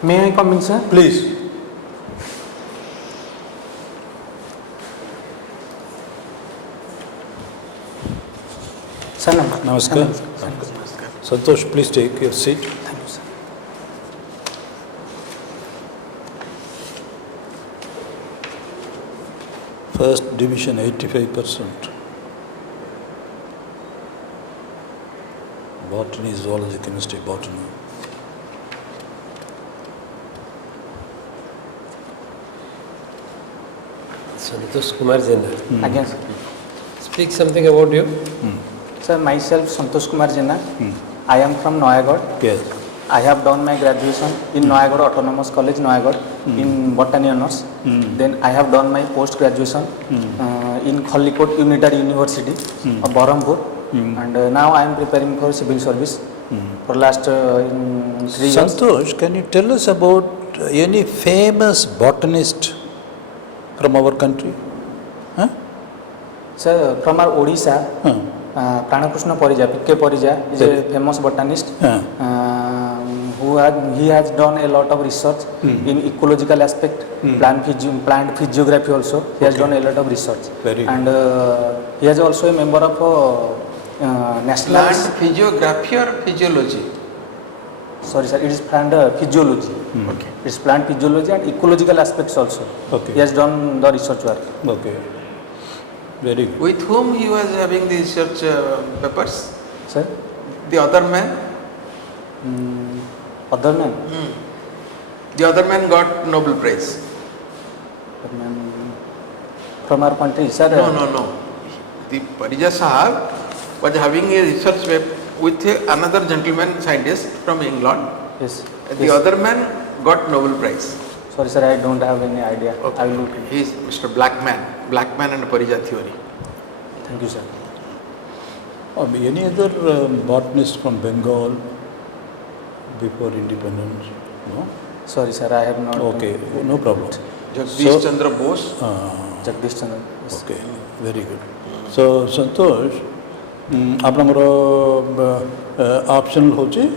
May I come in, sir? Please. Sir, Namaskar. Santosh, please take your seat. Thank you, sir. First division 85%. Botany, zoology, chemistry, botany. Santosh Kumar JENA. Again, sir. Speak something about you. Sir, myself Santosh Kumar JENA. I am from Noyagad. Yes. I have done my graduation in Noyagad Autonomous College, Noyagad, in Botany Honours. Then I have done my post-graduation in Khallikot Unitary University of Berhampur. And now I am preparing for civil service for last 3 years. Santosh, can you tell us about any famous botanist from our country? Huh? Sir, from our Odisha, Pranakrishna Parija, P.K. Parija is a famous botanist. He has done a lot of research in ecological aspect, plant physiography also. He has done a lot of research. Very good. And he is also a member of national. Plant physiography or physiology? Sorry, sir. It is plant physiology. Okay. It is plant physiology and ecological aspects also. Okay. He has done the research work. Okay. Very good. With whom he was having the research papers? Sir, The other man? other man. The other man got Nobel Prize. From our country, sir. No. The Parija Sahab was having a research with another gentleman scientist from England. Yes. The Yes. other man got Nobel Prize. Sorry, sir. I don't have any idea. I will look. He is Mr. Blackman and Parija theory. Thank you, sir. Any other botanist from Bengal before independence? No? Sorry, sir. I have not. Okay, no problem. Jagdish Chandra Bose. Jagdish Chandra. Yes. Okay, very good. So, Santosh, आपनकर optional होचे?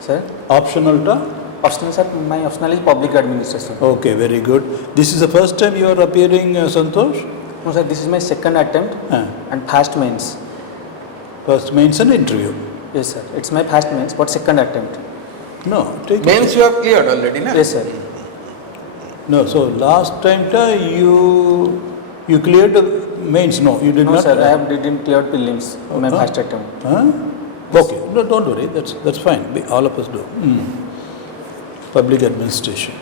Sir, Optional टा? optional, sir. My optional is public administration. Okay, very good. This is the first time you are appearing, Santosh? No, sir. This is my second attempt and first mains. First mains and interview. Yes, sir. It's my first mains, but second attempt. No, take Mains you have cleared already, na? Yes, sir. No, so last time ta you cleared the mains. No, you did No, not. sir. I have didn't clear prelims. My first attempt. Huh? Okay, no, don't worry. That's fine. All of us do. Public administration.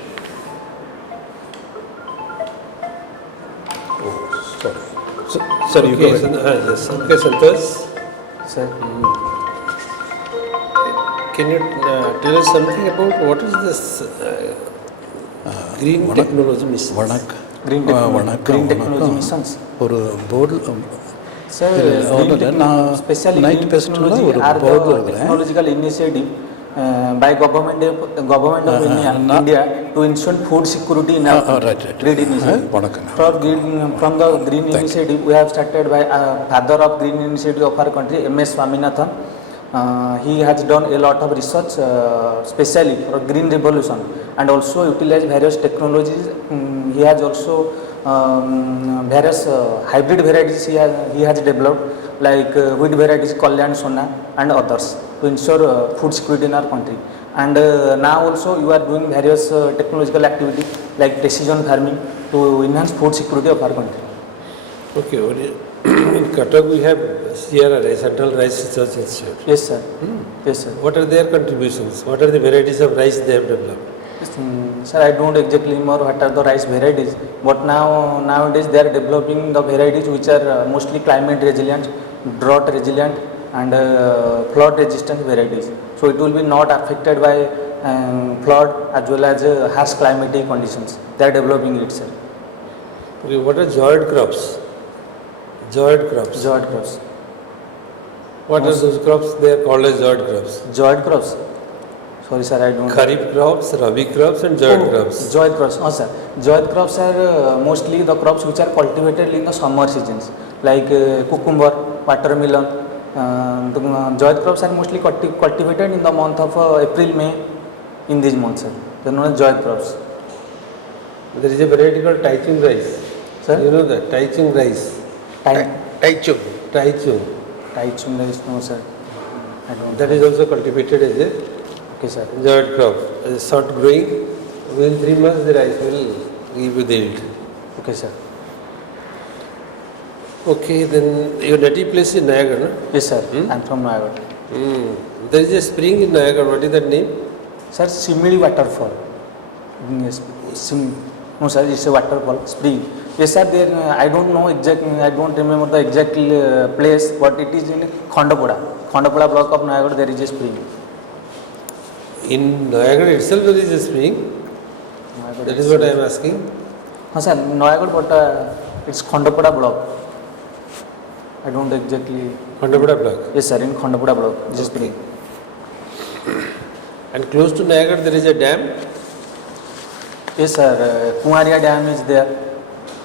Oh, sorry. Sorry, you go Okay, ahead. yes. Okay, Santosh. Sir, Can you tell us something about what is this green technology mission? வணக்கம். green technology missions. ஒரு board Sir, special night green fest technology ஒரு are board the technological initiative by government of India to ensure food security in our right. green initiative. வணக்கம். From the green initiative, we have started by father of green initiative of our country, M.S. Swaminathan. He has done a lot of research, specially for green revolution, and also utilized various technologies. He has also various hybrid varieties he has developed, like wheat varieties Kalyan Sona and others, to ensure food security in our country. And now also you are doing various technological activities like precision farming to enhance food security of our country. Okay, in Cuttack we have CRRI, Central Rice Research Institute. Yes, sir. Yes, sir. What are their contributions? What are the varieties of rice they have developed? Sir, I don't exactly know what are the rice varieties, but nowadays they are developing the varieties which are mostly climate resilient, drought resilient, and flood resistant varieties. So it will be not affected by flood as well as harsh climatic conditions. They are developing it, sir. Okay, what are joint crops? Joint crops. Joint crops. What are those crops? They are called as joint crops. Joint crops. Sorry, sir, I don't. Kharif crops, Rabi crops, and joint crops. Joint crops. Oh, sir. Joint crops are mostly the crops which are cultivated in the summer seasons, like cucumber, watermelon. The joint crops are mostly cultivated in the month of April, May, in these months, sir. They are known as joy crops. There is a variety called Taichung rice. Sir? You know that? Taichung rice. Taichung. Taichung. Taichung rice, no sir. I don't. That is also cultivated as a Okay, sir. joint crop. As a short growing, within 3 months the rice will give you the yield. Okay, sir. Okay, then your native place is Niagara, no? Yes, sir. I'm from Noida. There is a spring in Niagara. What is that name? Sir, Simili waterfall. Yes, no, sir. It's a waterfall spring. Yes, sir. There, I don't know exact. I don't remember the exact place, but it is in Khandapada. Khandapada block of Noida. There is a spring. In Niagara itself there is a spring. That is what I am asking. No, sir. Noida, but it's Khandapada block. I don't exactly. Khandapada block. Yes, sir. In Khandapada block, this is spring. And close to Niagara there is a dam. Yes, sir. Kumaria Dam is there.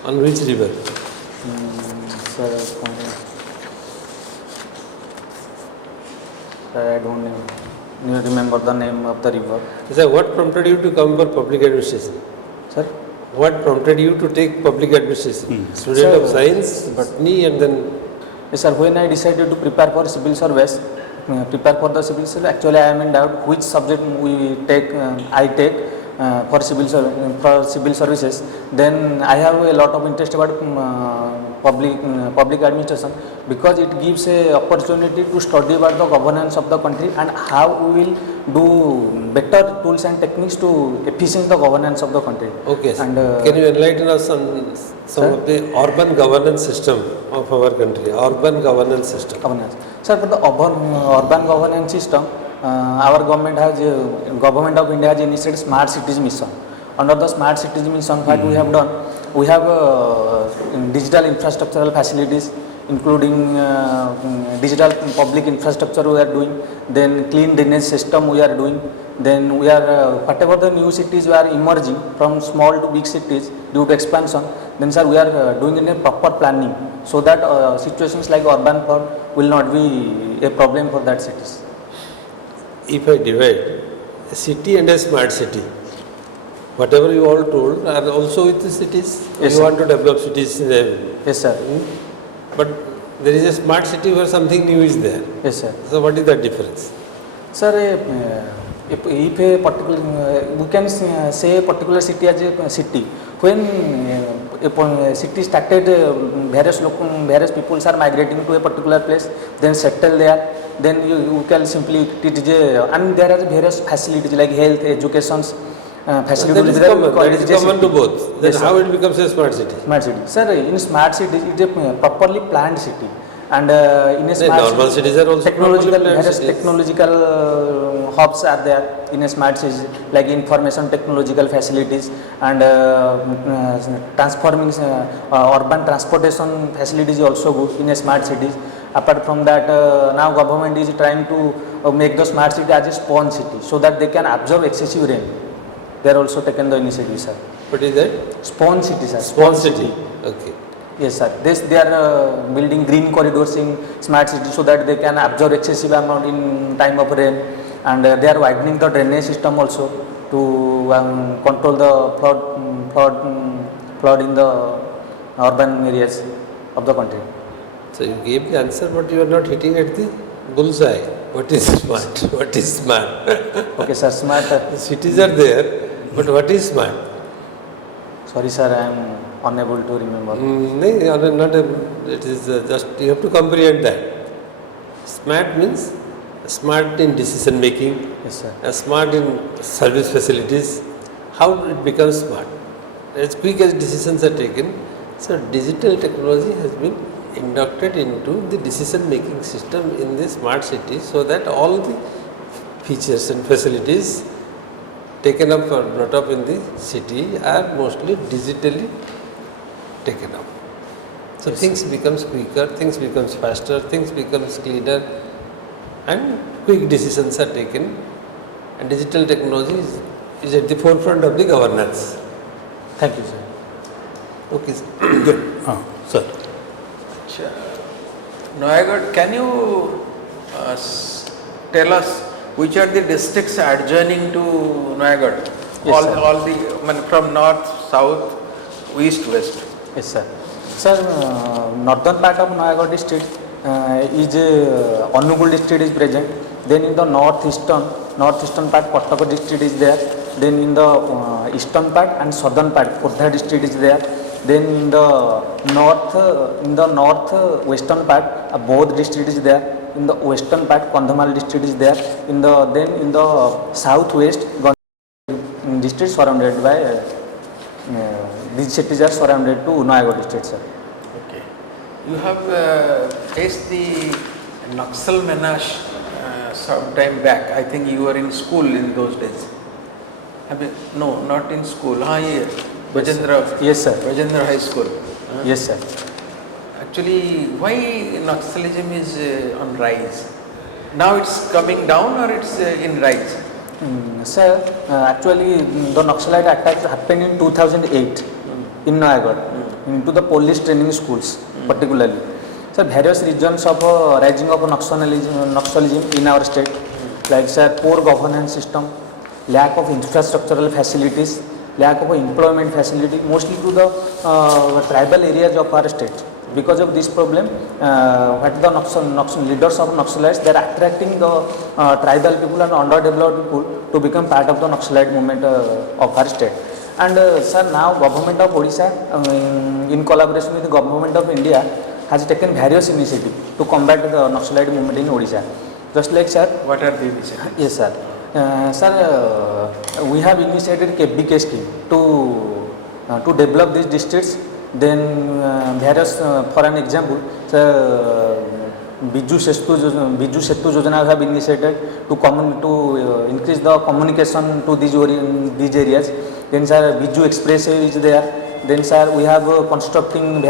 On which river? Sir, I don't remember the name of the river. Sir, what prompted you to come for public administration? Sir? What prompted you to take public administration? Student Sir, of science, botany, and then Yes, sir. When I decided to prepare for civil service, actually I am in doubt which subject I take for civil services. Then I have a lot of interest about public administration, because it gives a opportunity to study about the governance of the country and how we will do better tools and techniques to efficient the governance of the country. okay. And Can you enlighten us on some of the urban governance system of our country? Urban governance system. governance. Sir, for the urban governance system, our government of India has initiated Smart Cities Mission. Under the Smart Cities Mission, what we have done, we have digital infrastructural facilities, including digital public infrastructure we are doing, then clean drainage system we are doing, then we are whatever the new cities we are emerging from small to big cities due to expansion, then sir we are doing in a proper planning, so that situations like urban flood will not be a problem for that cities. If I divide a city and a smart city, whatever you all told are also with the cities. Yes, you sir. want to develop cities in a, Yes, sir. but there is a smart city where something new is there. Yes, sir. So what is the difference? Sir, if a particular, we can say a particular city as a city. When a city started, various people are migrating to a particular place, then settle there. Then you can simply, and there are various facilities like health, education, facilities. That is common to both. Then Yes, how sir. it becomes a smart city? Smart city. Sir, in smart cities, it is a properly planned city. And in a The smart normal city, cities are also technological, properly planned various cities. technological hubs are there in a smart city, like information technological facilities and transforming urban transportation facilities also good in a smart cities. Apart from that, now government is trying to make the smart city as a sponge city, so that they can absorb excessive rain. They are also taken the initiative, sir. What is that? Sponge city, sir. Small city. Okay. Yes, sir. They are building green corridors in smart cities so that they can absorb excessive amount in time of rain, and they are widening the drainage system also to control the flood in the urban areas of the country. So you gave the answer, but you are not hitting at the bullseye. What is smart? What is smart? Okay, sir. Smart. The cities are there, but what is smart? Sorry, sir. I am unable to remember. It is just you have to comprehend that. Smart means smart in decision making, Yes, sir. smart in service facilities. How it becomes smart? As quick as decisions are taken, so digital technology has been inducted into the decision making system in the smart city, so that all the features and facilities taken up or brought up in the city are mostly digitally taken up. So Yes, things becomes quicker, things becomes faster, things becomes cleaner, and quick decisions are taken, and digital technology is at the forefront of the governance. Thank you, sir. Okay, sir. Good. Sir. Noyagarh, can you tell us which are the districts adjoining to Noyagarh? Yes, sir. all the, I mean, from north, south, east, west. Yes, sir. Sir, northern part of Noyagod district is Anugul district is present. Then in the northeastern part, Kottaka district is there. Then in the eastern part and southern part, Khordha district is there. Then in the northwestern part, Bodh district is there. In the western part, Kandhamal district is there. In the southwest, Gandhidham district surrounded by these cities are surrounded to Noyagod district, sir. Okay. You have faced the Naxal menace some time back. I think you were in school in those days. Have you? No, not in school. Yes. Rajendra. Yes, sir. Rajendra High School. Yes, sir. Actually, why Naxalism is on rise? Now it's coming down or it's in rise? Sir, actually the Naxalite attacks happened in 2008 in Noyagod, into the police training schools particularly. Sir, various reasons of rising of Naxalism in our state, like sir, poor governance system, lack of infrastructural facilities, lack of employment facility, mostly to the tribal areas of our state. Because of this problem, what the leaders of Naxalites, they are attracting the tribal people and underdeveloped people to become part of the Naxalite movement of our state. And sir, now government of Odisha, in collaboration with the government of India, has taken various initiatives to combat the Naxalite movement in Odisha. Just like sir. What are the initiatives? Yes, sir. Sir, we have initiated KBK scheme to develop these districts. Then various, for an example, Biju Setu Yojana have been initiated to increase the communication to these areas. Then sir, Biju Express is there. Then sir, we have constructing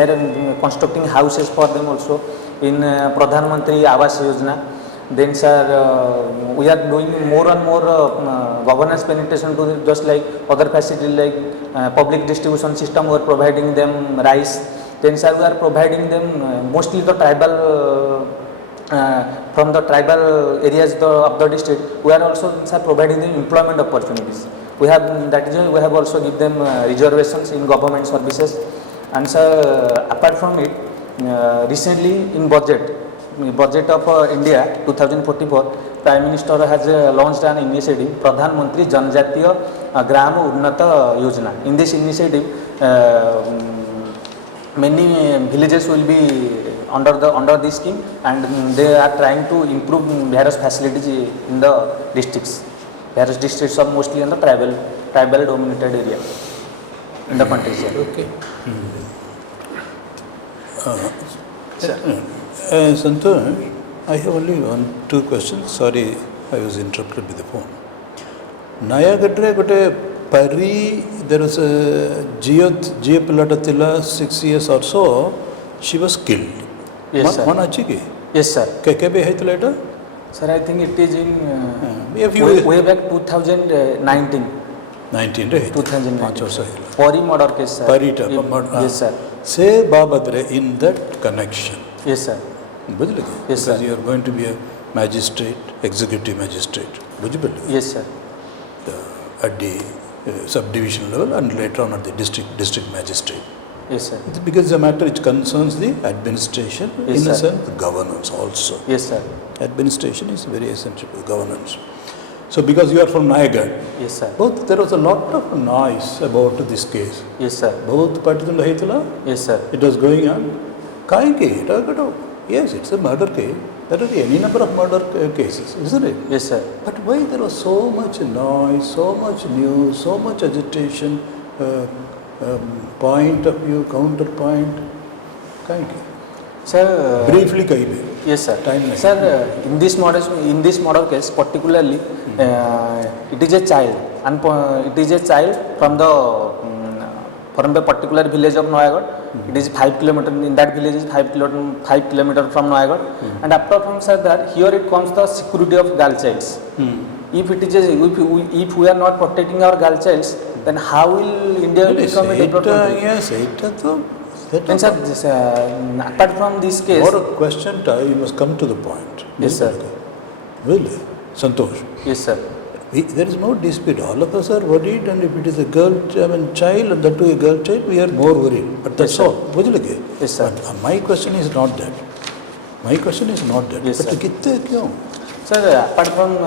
houses for them also in Pradhan Mantri Awas Yojana. Then sir, we are doing more and more governance penetration to them, just like other facilities like public distribution system. We are providing them rice. Then sir, we are providing them mostly the tribal from the tribal areas of the district. We are also sir providing them employment opportunities. We have we have also give them reservations in government services. And sir, apart from it, recently in budget of India 2044, Prime Minister has launched an initiative, Pradhan Mantri Janjatiya Gram Unnata Yojana. In this initiative, many villages will be under this scheme, and they are trying to improve various facilities in the districts. Various districts are mostly in the tribal dominated area in the country. Okay. Santosh, I have only two questions. Sorry, I was interrupted with the phone. Nayagadre gote Pari, there was a Gia Pilatatila, 6 years or so, she was killed. Yes, sir. Yes, sir. Kebe later? Sir, I think it is in way back 2019. 19, right? 2019. Pari murder case, sir. Pari yes, sir. Say Babadre in that connection. Yes, sir. Yes, Yes, sir. because you are going to be a magistrate, executive magistrate. Yes, sir. At the subdivision level and later on at the district magistrate. Yes, sir. It's because it's a matter which concerns the administration, Yes, in a sir. sense, the governance also. Yes, sir. Administration is very essential to governance. So because you are from Nayagad, Yes, sir. both there was a lot of noise about this case. Yes, sir. Both particular Haitala, Yes, sir. it was going on. Yes, it's a murder case. There are any number of murder cases, isn't it? Yes, sir. But why there was so much noise, so much news, so much agitation, point of view, counterpoint? Sir. Briefly, Kaibe. Yes, sir. Timeline. Sir, in this murder case, particularly, it is a child, and it is a child from the particular village of Noyagod. It is 5 kilometers. In that village is 5 kilometers from Noyagod. And after from sir, that here it comes the security of girl childs. If if we are not protecting our girl childs, then how will India become a developed country? Yes, And sir, apart from this case, for a question, you must come to the point. Yes, sir. Really? Santosh. Yes, sir. There is no dispute. All of us are worried, and if it is a girl, child, and that too a girl child, we are more worried. But that's all. Yes, sir. But my question is not that. My question is not that. Yes, but sir. कितने क्यों? Sir, apart from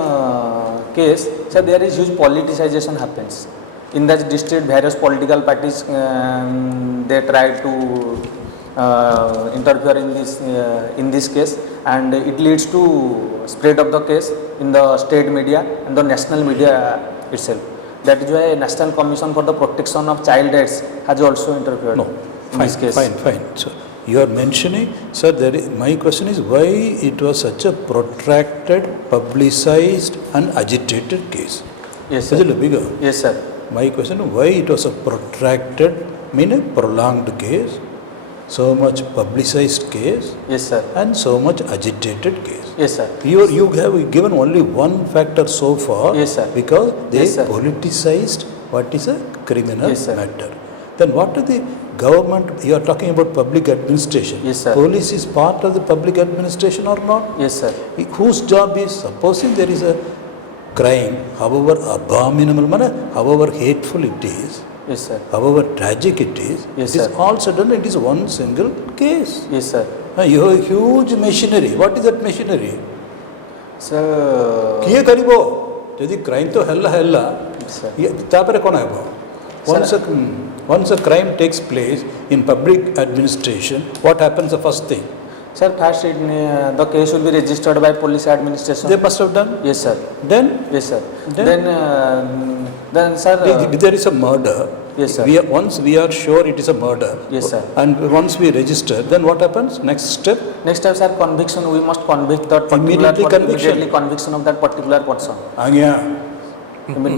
case, sir, there is huge politicization happens. In that district, various political parties, they try to interfere in this case, and it leads to spread of the case in the state media and the national media itself. That is why National Commission for the Protection of Child Rights has also interfered No. in this case. Fine. So you are mentioning, sir. My question is why it was such a protracted, publicized, and agitated case. Yes, sir. Is it bigger? Yes, sir. My question is why it was a protracted, a prolonged case, so much publicized case, Yes, sir. and so much agitated case. Yes, sir. You have given only one factor so far. Yes, sir. Because they Yes, sir. politicized what is a criminal Yes, sir. matter. Then what are the government? You are talking about public administration. Yes, sir. Police is part of the public administration or not? Yes, sir. Whose job is, supposing there is a crime, however abominable, however hateful it is, Yes, sir. however tragic it is, Yes, it is sir. all sudden it is one single case. Yes, sir. You have a huge machinery. What is that machinery? Sir. किए करिबो यदि crime तो हेल्ला Sir. तापर कौन है once a crime takes place in public administration, what happens the first thing? Sir, first the case will be registered by police administration. They must have done. Yes, sir. Then Yes, sir. Then- Then sir. if there is a murder. Yes, sir. Once we are sure it is a murder. Yes, sir. And once we register, then what happens? Next step. Next step, sir, conviction. We must convict that particular Immediately conviction. Immediately conviction of that particular person. आज्ञा.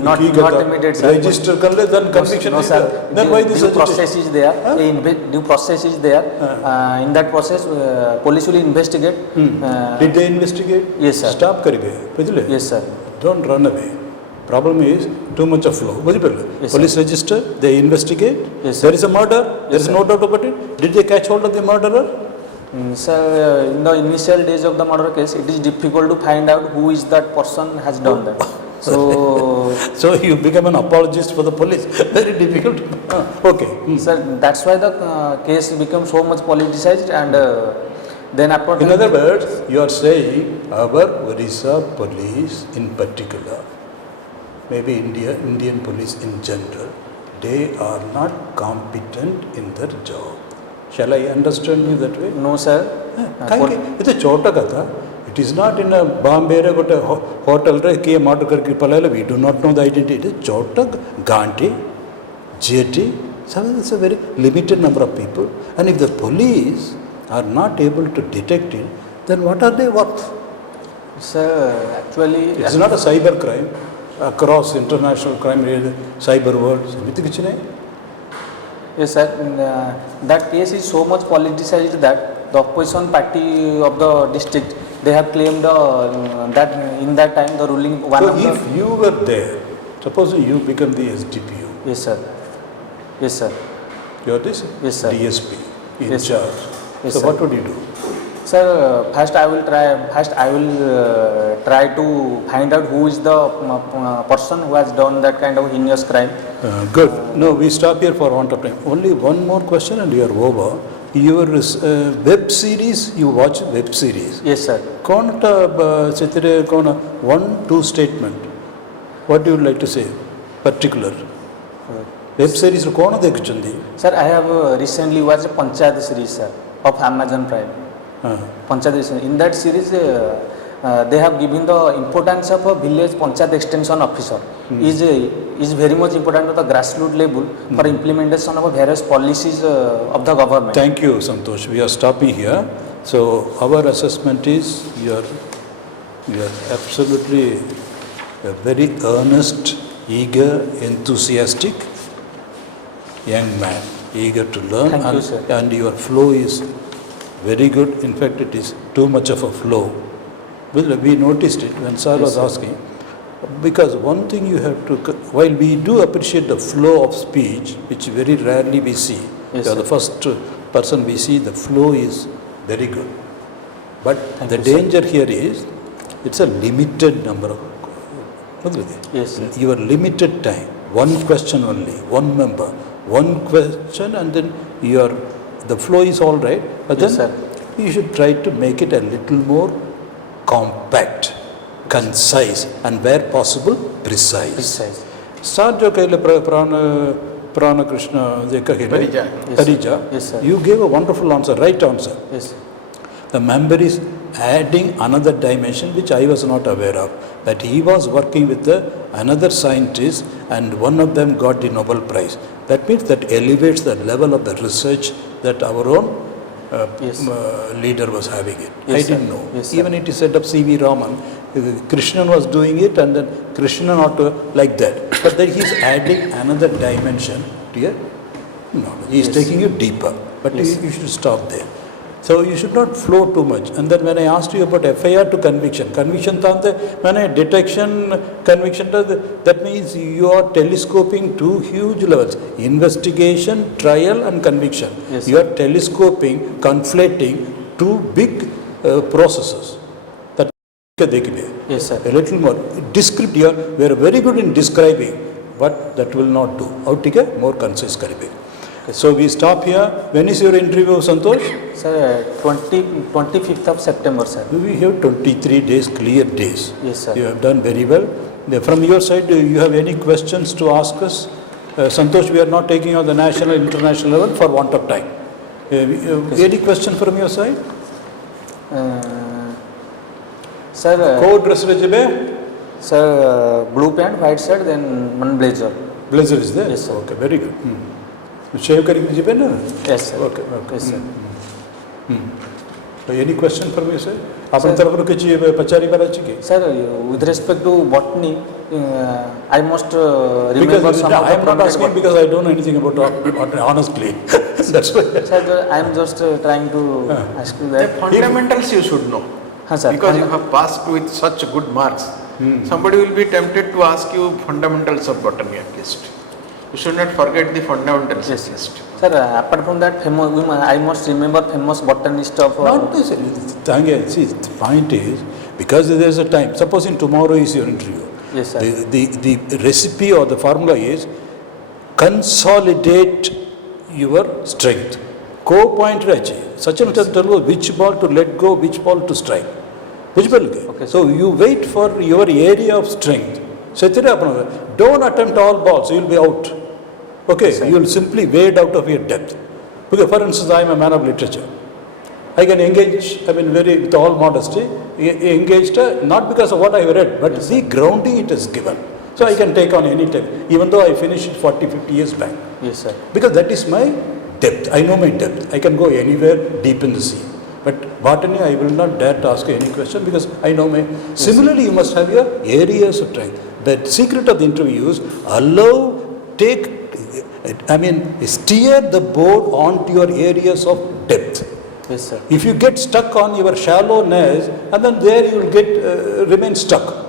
Not immediate, sir. Register कर ले, then conviction No, is sir. there. Then why this due agitation? process is there. Huh? Due process is there. In that process, police will investigate. Did they investigate? Yes, sir. Stop करिए, बुझले? Yes, sir. Don't run away. Problem is too much of flow. बुझले? Yes, sir. Police register, they investigate. Yes, sir. There is a murder. There is sir. no doubt about it. Did they catch hold of the murderer? Sir, in the initial days of the murder case, it is difficult to find out who is that person has done that. So, So you become an apologist for the police. Very difficult. Okay. sir, that's why the case becomes so much politicized, and then apart In other words, you are saying our Odisha police in particular, maybe Indian police in general, they are not competent in their job. Shall I understand you that way? no, sir. କାହିଁକି ଏତେ ଚୋଟ କଥା it is not in a Bombay ଗୋଟେ hotel ରେ କିଏ murder କରିକି ପଳାଇଲେ we do not know the identity ଚୋଟ ଗାଁଟି ଝିଅଟି it's a very limited number of people, and if the police are not able to detect it, then what are they worth? Sir, actually, It's not a cyber crime across international crime cyber world ସେମିତି କିଛି ନାହିଁ. yes, sir. That case is so much politicized that the opposition party of the district, they have claimed that in that time the ruling one So of the. if you were there, suppose you become the SDPO, Yes, sir. Yes, sir. you are this Yes, sir. DSP in Yes, sir. charge. Yes, So sir. what would you do? Sir, first I will try to find out who is the person who has done that kind of heinous crime. Good. No, we stop here for want of time. Only one more question and you are over. Your web series, you watch web series. Yes, sir. ସେଥିରେ କ'ଣ 1-2 statement. What do you like to say? Particular. Web series କ'ଣ ଦେଖୁଛନ୍ତି? Sir, I have recently watched Panchayat series, sir, of Amazon Prime. Panchayat series. In that series, they have given the importance of a village Panchayat extension officer. Is very much important at the grassroots level for implementation of various policies of the government. Thank you, Santosh. We are stopping here. So our assessment is you are absolutely a very earnest, eager, enthusiastic young man, eager to learn. Thank you, sir. And your flow is very good. In fact, it is too much of a flow. Well, we noticed it when sir was sir. asking. Because one thing you have to, while we do appreciate the flow of speech, which very rarely we see, Yes, you are the first person we see, the flow is very good. But Thank the you, sir. danger here is, it's a limited number of Yes, sir. Your limited time, one question only, one member, one question, and then the flow is all right, but Yes, then you should try to make it a little more compact, concise, and where possible, precise. Precise. Start jo kahle Prana Krishna je kahle Parija. Yes, Parija. Yes, sir. You gave a wonderful answer, right answer. Yes, sir. The member is adding another dimension which I was not aware of, that he was working with another scientist and one of them got the Nobel Prize. That means that elevates the level of the research that our own Yes. leader was having it. Yes, I sir. didn't know. Yes, sir. Even it is said of C.V. Raman, Krishnan was doing it and then Krishnan ought to like that. But then he is adding another dimension to your knowledge. He is Yes. taking you deeper. But Yes, you should stop there. So you should not flow too much. And then when I asked you about FIR to conviction tante, when I detection, conviction, that means you are telescoping two huge levels: investigation, trial, and conviction. Yes, You are telescoping, conflating two big processes. That Yes, sir. a little more descriptive. We are very good in describing, but that will not do. How to get more concise karibe. So we stop here. When is your interview, Santosh? Sir, 25th of September, sir. We have 23 days, clear days. Yes, sir. You have done very well. From your side, do you have any questions to ask us? Santosh, we are not taking on the national, international level for want of time. Any question from your side? Sir, Code dress rejibe? sir, blue pant, white shirt, then one blazer. Blazer is there? Yes, sir. Okay, very good. Shave kari jibe na? Yes, sir. Okay, okay. Yes, sir. So any question from your side? Sir. Apni tarafru kichi pachari barachi ki? Sir, with respect to botany, I must remember Because some of I the am not prominent asking because I don't know anything about botany, honestly. That's why. Sir, I am just trying to ask you The that. fundamentals you should know. Huh, sir. Because you have passed with such good marks. Somebody will be tempted to ask you fundamentals of botany at least. You should not forget the fundamentals Yes, at least. Sir, apart from that, I must remember famous botanist of. Not necessarily. See, the point is, because there is a time, supposing tomorrow is your interview, Yes, sir. the recipe or the formula is consolidate your strength. Co-point rachi. Such and such which ball to let go, which ball to strike. Which ball? Okay, So you wait for your area of strength. Don't attempt all balls, you will be out. Okay, Yes, sir. you will simply wade out of your depth. Okay, for instance, I am a man of literature. I can engage, with all modesty, engaged not because of what I have read, but the grounding it has given. So I can take on any time, even though I finished it 40, 50 years back. Yes, sir. Because that is my depth. I know my depth. I can go anywhere deep in the sea. But botany, I will not dare to ask you any question because I know my... Similarly, you must have your areas of strength. The secret of the interview is steer the boat onto your areas of depth. Yes, sir. If you get stuck on your shallowness, and then there you will remain stuck.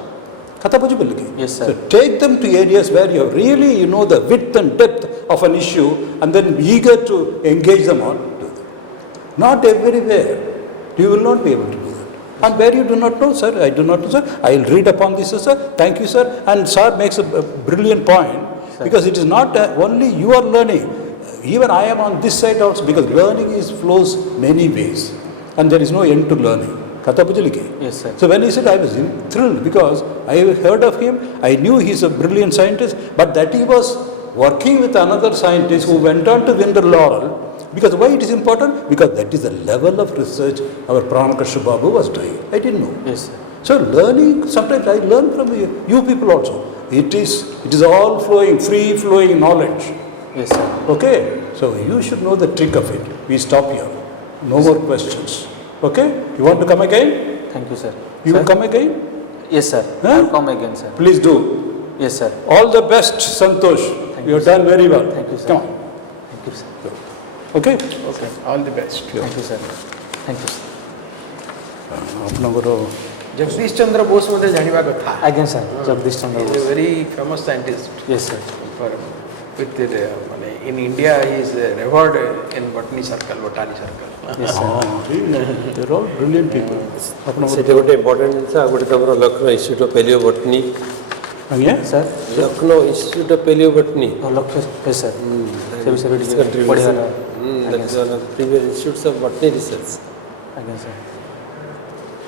Yes, sir. So take them to areas where you really know the width and depth of an issue, and then be eager to engage them on. Not everywhere. You will not be able to do that. And where you do not know, sir, I do not know, sir. I will read upon this, sir. Thank you, sir. And sir makes a brilliant point, Sir. because it is not only you are learning. Even I am on this side also, because learning flows many ways, and there is no end to learning. Yes, sir. So when he said, I was thrilled because I heard of him, I knew he is a brilliant scientist, but that he was working with another scientist who went on to win the laurel. Because why it is important? Because that is the level of research our Pranakrishna Babu was doing. I didn't know. Yes, sir. So learning, sometimes I learn from you people also. It is all flowing, free flowing knowledge. Yes, sir. Okay? So you should know the trick of it. We stop here. No more questions. Okay? You want to come again? Thank you, sir. You Sir? will come again? Yes, sir. Huh? I'll come again, sir. Please do. Yes, sir. All the best, Santosh. Thank You have you, sir. done very well. Thank you, sir. Come on. Thank you, sir. Okay? Okay, all the best. Thank you, sir. Thank you, sir. ଆପଣଙ୍କର Jagdish Chandra Bose मध्ये जानिबा कथा. Again, sir. Jagdish Chandra He is a Bose. very famous scientist. Yes, sir. In India, he is revered in botany circle, botany circle. Yes, sir. they're all brilliant people. ସେଠି ଗୋଟେ important ଜିନିଷ ଆଉ ଗୋଟେ ତମର Lucknow institute of ପେଲିଓ botany ଆଜ୍ଞା sir Lucknow Institute of Paleobotany. yes sir ସେ ବିଷୟରେ This ଟିକେ country ପଢ଼ିବାର that is one of the premier institutes of botany research. ଆଜ୍ଞା sir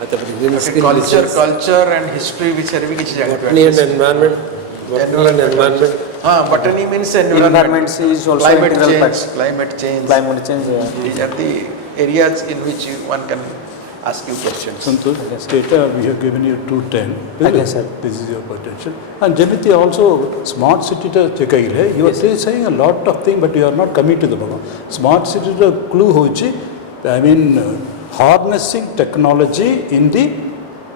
At the green skill culture research, culture and history ବିଷୟରେ ବି କିଛି botany and environment, botany and environment. ହଁ botany means environment, environment is also climate integral change, part. climate change. Climate change, These are the areas in which one can ask you questions. Santosh, data we have given you 210. Okay, sir. This is your potential. And Janiti also smart city to chekaile. You are saying a lot of things, but you are not coming to the bottom. Smart city to clue hoji. I mean, harnessing technology in the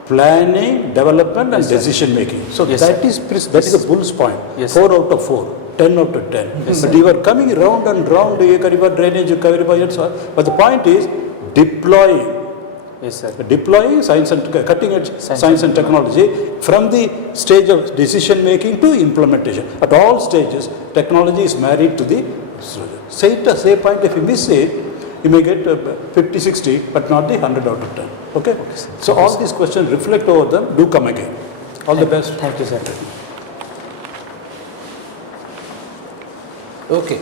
planning, development, and decision making. So Yes, that is a bull's point. Yes, 4 out of 4. 10 out of 10. But you are coming round and round, ye kariba drainage, kariba yet. But the point is deploying. yes sir Deploying science and cutting edge science and technology from the stage of decision making to implementation. At all stages, technology is married to the say point. If you miss it, you may get 50, 60, but not the 100 out of 10. Okay? So all these questions reflect over them. Do come again. All the best. thank you sir Okay.